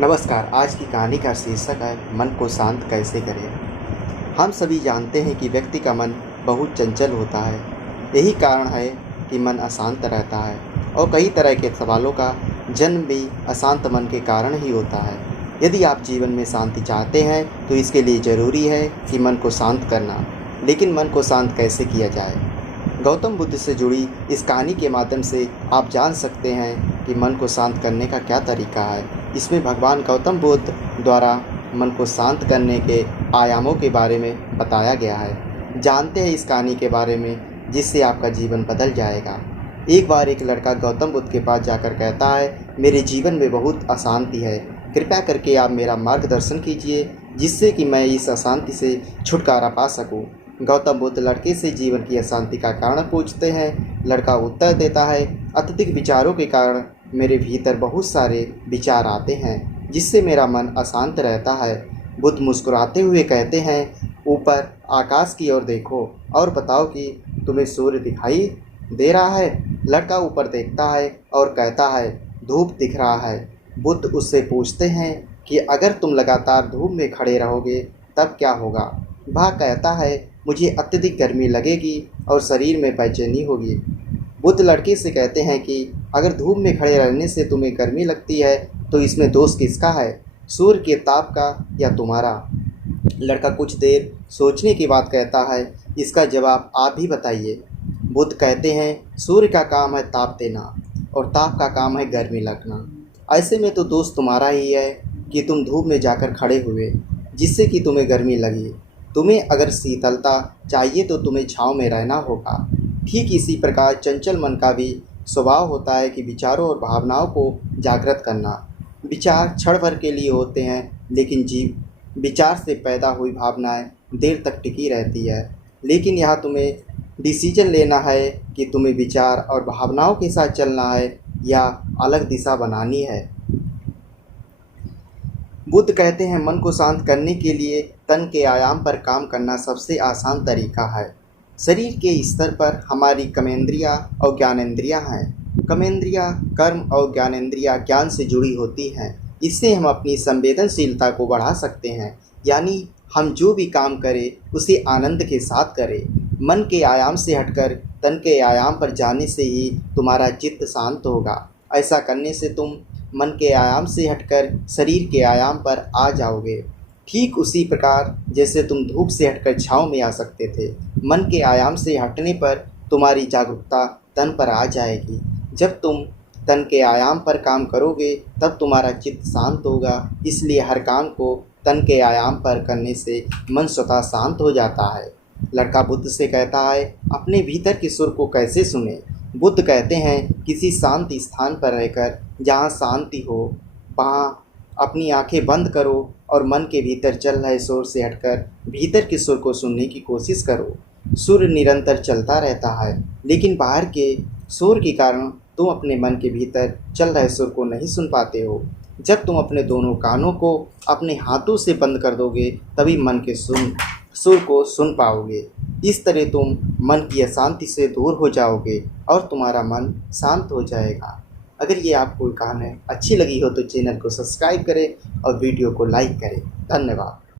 नमस्कार। आज की कहानी का शीर्षक है मन को शांत कैसे करें। हम सभी जानते हैं कि व्यक्ति का मन बहुत चंचल होता है। यही कारण है कि मन अशांत रहता है और कई तरह के सवालों का जन्म भी अशांत मन के कारण ही होता है। यदि आप जीवन में शांति चाहते हैं तो इसके लिए ज़रूरी है कि मन को शांत करना। लेकिन मन को शांत कैसे किया जाए? गौतम बुद्ध से जुड़ी इस कहानी के माध्यम से आप जान सकते हैं कि मन को शांत करने का क्या तरीका है। इसमें भगवान गौतम बुद्ध द्वारा मन को शांत करने के आयामों के बारे में बताया गया है। जानते हैं इस कहानी के बारे में जिससे आपका जीवन बदल जाएगा। एक बार एक लड़का गौतम बुद्ध के पास जाकर कहता है, मेरे जीवन में बहुत अशांति है, कृपया करके आप मेरा मार्गदर्शन कीजिए जिससे कि मैं इस अशांति से छुटकारा पा सकूं। गौतम बुद्ध लड़के से जीवन की अशांति का कारण पूछते हैं। लड़का उत्तर देता है, अत्यधिक विचारों के कारण मेरे भीतर बहुत सारे विचार आते हैं जिससे मेरा मन अशांत रहता है। बुद्ध मुस्कुराते हुए कहते हैं, ऊपर आकाश की ओर देखो और बताओ कि तुम्हें सूर्य दिखाई दे रहा है। लड़का ऊपर देखता है और कहता है, धूप दिख रहा है। बुद्ध उससे पूछते हैं कि अगर तुम लगातार धूप में खड़े रहोगे तब क्या होगा? वह कहता है, मुझे अत्यधिक गर्मी लगेगी और शरीर में बेचैनी होगी। बुद्ध लड़के से कहते हैं कि अगर धूप में खड़े रहने से तुम्हें गर्मी लगती है तो इसमें दोष किसका है, सूर्य के ताप का या तुम्हारा? लड़का कुछ देर सोचने के बाद कहता है, इसका जवाब आप ही बताइए। बुद्ध कहते हैं, सूर्य का काम है ताप देना और ताप का काम है गर्मी लगना। ऐसे में तो दोष तुम्हारा ही है कि तुम धूप में जाकर खड़े हुए जिससे कि तुम्हें गर्मी लगी। तुम्हें अगर शीतलता चाहिए तो तुम्हें छाँव में रहना होगा। ठीक इसी प्रकार चंचल मन का भी स्वभाव होता है कि विचारों और भावनाओं को जागृत करना। विचार क्षण भर के लिए होते हैं लेकिन विचार से पैदा हुई भावनाएं देर तक टिकी रहती है। लेकिन यहाँ तुम्हें डिसीजन लेना है कि तुम्हें विचार और भावनाओं के साथ चलना है या अलग दिशा बनानी है। बुद्ध कहते हैं, मन को शांत करने के लिए तन के आयाम पर काम करना सबसे आसान तरीका है। शरीर के स्तर पर हमारी कर्मेंद्रियाँ और ज्ञानेंद्रियाँ हैं। कर्मेंद्रियाँ कर्म और ज्ञानेंद्रियाँ ज्ञान से जुड़ी होती हैं। इससे हम अपनी संवेदनशीलता को बढ़ा सकते हैं, यानी हम जो भी काम करें उसे आनंद के साथ करें। मन के आयाम से हटकर तन के आयाम पर जाने से ही तुम्हारा चित्त शांत होगा। ऐसा करने से तुम मन के आयाम से हटकर शरीर के आयाम पर आ जाओगे। ठीक उसी प्रकार जैसे तुम धूप से हटकर छाँव में आ सकते थे, मन के आयाम से हटने पर तुम्हारी जागरूकता तन पर आ जाएगी। जब तुम तन के आयाम पर काम करोगे तब तुम्हारा चित्त शांत होगा। इसलिए हर काम को तन के आयाम पर करने से मन स्वतः शांत हो जाता है। लड़का बुद्ध से कहता है, अपने भीतर के सुर को कैसे सुने? बुद्ध कहते हैं, किसी शांत स्थान पर रहकर जहाँ शांति हो वहाँ अपनी आंखें बंद करो और मन के भीतर चल रहे शोर से हटकर भीतर के सुर को सुनने की कोशिश करो। सुर निरंतर चलता रहता है लेकिन बाहर के शोर के कारण तुम अपने मन के भीतर चल रहे सुर को नहीं सुन पाते हो। जब तुम अपने दोनों कानों को अपने हाथों से बंद कर दोगे तभी मन के सुर को सुन पाओगे। इस तरह तुम मन की अशांति से दूर हो जाओगे और तुम्हारा मन शांत हो जाएगा। अगर ये आपको कहानी अच्छी लगी हो तो चैनल को सब्सक्राइब करें और वीडियो को लाइक करें। धन्यवाद।